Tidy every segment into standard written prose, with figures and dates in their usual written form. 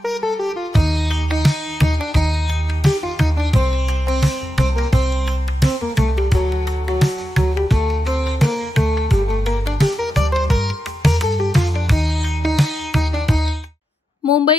मुंबई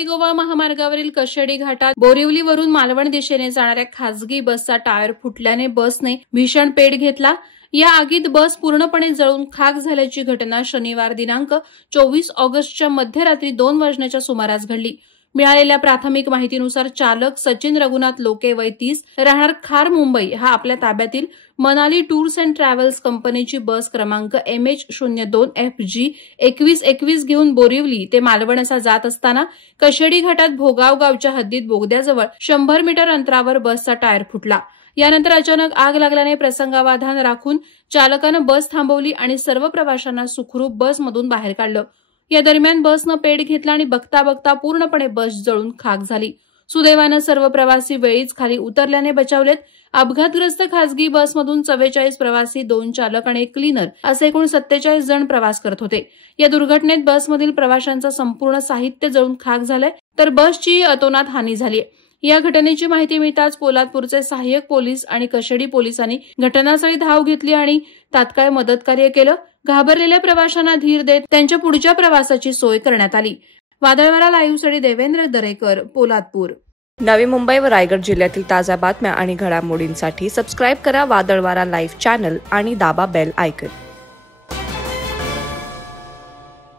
गोवा महामार्गावरील कशेडी घाटात बोरिवलीवरून मालवण दिशेने जाणाऱ्या खासगी बसचा टायर फुटल्याने बसने भीषण पेट घेतला। या आगीत बस पूर्णपणे जळून खाक झाल्याची घटना शनिवार दिनांक 24 ऑगस्टच्या मध्यरात्री 2 वाजण्याच्या सुमारास घडली। मिळालेल्या प्राथमिक माहितीनुसार चालक सचिन रघुनाथ लोके वय 30 राहणार खार मुंबई हा आपल्या ताब्यातील मनाली टूर्स अँड ट्रॅव्हल्स कंपनीची बस क्रमांक MH02FG 2121 घेऊन बोरिवली ते मालवण असा जात असताना कशेडी घाटात भोगाव गावच्या हद्दीत बोगद्याजवळ 100 मीटर अंतरावर बसचा टायर फुटला। यानंतर अचानक आग लागल्याने प्रसंगावधान राखून चालकानं बस थांबवली आणि सर्व प्रवाशांना सुखरूप बसमधून बाहेर काढलं। या दरम्यान बसनं पेट घेतला आणि बघता बघता पूर्णपणे बस जळून खाक झाली। सुदैवानं सर्व प्रवासी वेळीच खाली उतरल्याने बचावलेत। अपघातग्रस्त खासगी बसमधून 44 प्रवासी, 2 चालक आणि 1 क्लीनर असे एकूण 47 जण प्रवास करत होते। या दुर्घटनेत बसमधील प्रवाशांचं संपूर्ण साहित्य जळून खाक झालंय, तर बसची अतोनात हानी झालीय। या घटनेची माहिती मिळताच पोलादपूरचे सहाय्यक पोलीस आणि कशेडी पोलिसांनी घटनास्थळी धाव घेतली आणि तात्काळ मदतकार्य केलं। घाबरलेल्या प्रवाशांना धीर देत त्यांच्या पुढच्या प्रवासाची सोय करण्यात आली। वादळवारा लाईव्हसाठी देवेंद्र दरेकर, पोलादपूर। नवी मुंबई व रायगड जिल्ह्यातील ताज्या बातम्या आणि घडामोडींसाठी सबस्क्राईब करा वादळवारा लाईव्ह चॅनल आणि दाबा बेल आयकॉन।